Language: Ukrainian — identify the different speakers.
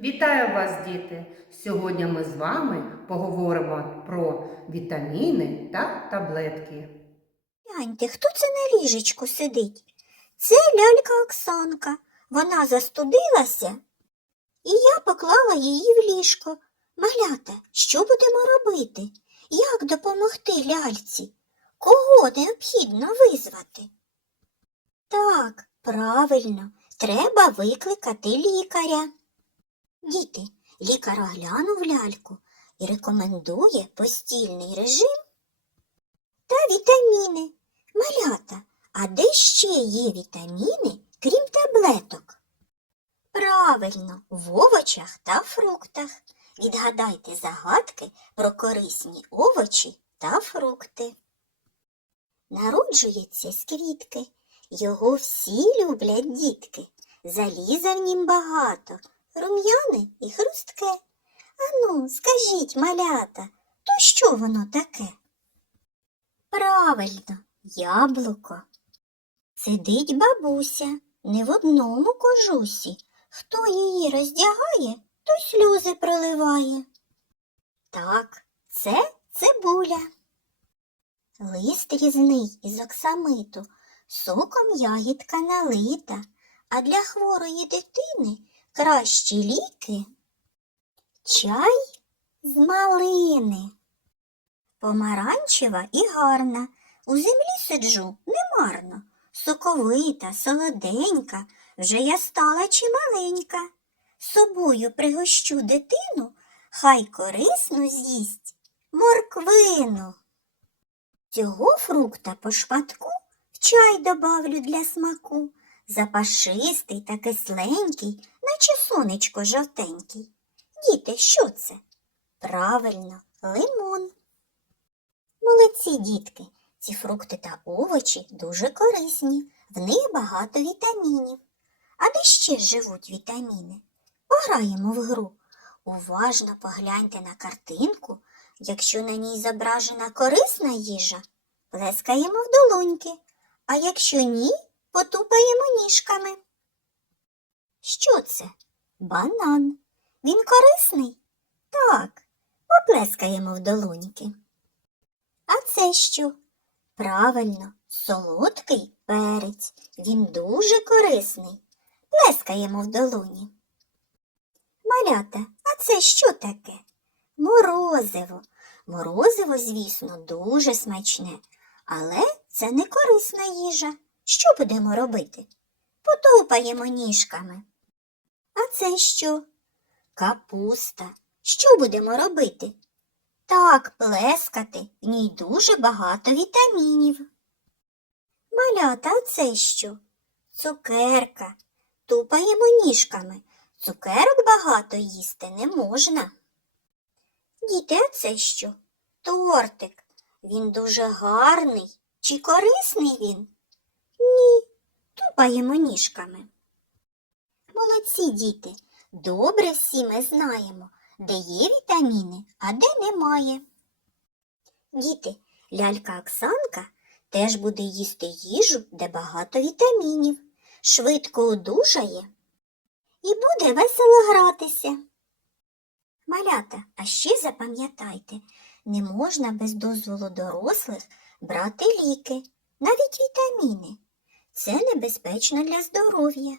Speaker 1: Вітаю вас, діти! Сьогодні ми з вами поговоримо про вітаміни та таблетки.
Speaker 2: Гляньте, хто це на ліжечку сидить? Це лялька Оксанка. Вона застудилася, і я поклала її в ліжко. Малята, що будемо робити? Як допомогти ляльці? Кого необхідно визвати? Так, правильно, треба викликати лікаря. Діти, лікар оглянув ляльку і рекомендує постільний режим та вітаміни. Малята, а де ще є вітаміни, крім таблеток? Правильно, в овочах та фруктах. Відгадайте загадки про корисні овочі та фрукти. Народжується з квітки, його всі люблять дітки. Заліза в нім багато, рум'яне і хрустке. Ану, скажіть, малята, то що воно таке? Правильно, яблуко. Сидить бабуся не в одному кожусі. Хто її роздягає, той сльози проливає. Так, це цибуля. Лист різний із оксамиту, соком ягідка налита, а для хворої дитини кращі ліки. Чай з малини. Помаранчева і гарна. У землі сиджу немарно. Соковита, солоденька, вже я стала чималенька. Собою пригощу дитину, хай корисну з'їсть морквину. Цього фрукта по шматку в чай добавлю для смаку. Запашистий та кисленький, наче сонечко жовтенький. Діти, що це? Правильно, лимон. Молодці, дітки, ці фрукти та овочі дуже корисні, в них багато вітамінів. А де ще живуть вітаміни? Пограємо в гру. Уважно погляньте на картинку. Якщо на ній зображена корисна їжа, плескаємо в долоньки, а якщо ні, потупаємо ніжками. Що це? Банан. Він корисний? Так, поплескаємо в долоньки. А це що? Правильно, солодкий перець. Він дуже корисний. Плескаємо в долоні. Малята, а це що таке? Морозиво. Морозиво, звісно, дуже смачне, але це не корисна їжа. Що будемо робити? Потупаємо ніжками. А це що? Капуста. Що будемо робити? Так, плескати, в ній дуже багато вітамінів. Малята, це що? Цукерка. Тупаємо ніжками. Цукерок багато їсти не можна. Діти, а це що? Тортик. Він дуже гарний. Чи корисний він? Ні, тупаємо ніжками. Молодці діти, добре всі ми знаємо, де є вітаміни, а де немає. Діти, лялька Оксанка теж буде їсти їжу, де багато вітамінів, швидко одужає і буде весело гратися. Малята, а ще запам'ятайте, не можна без дозволу дорослих брати ліки, навіть вітаміни. Це небезпечно для здоров'я.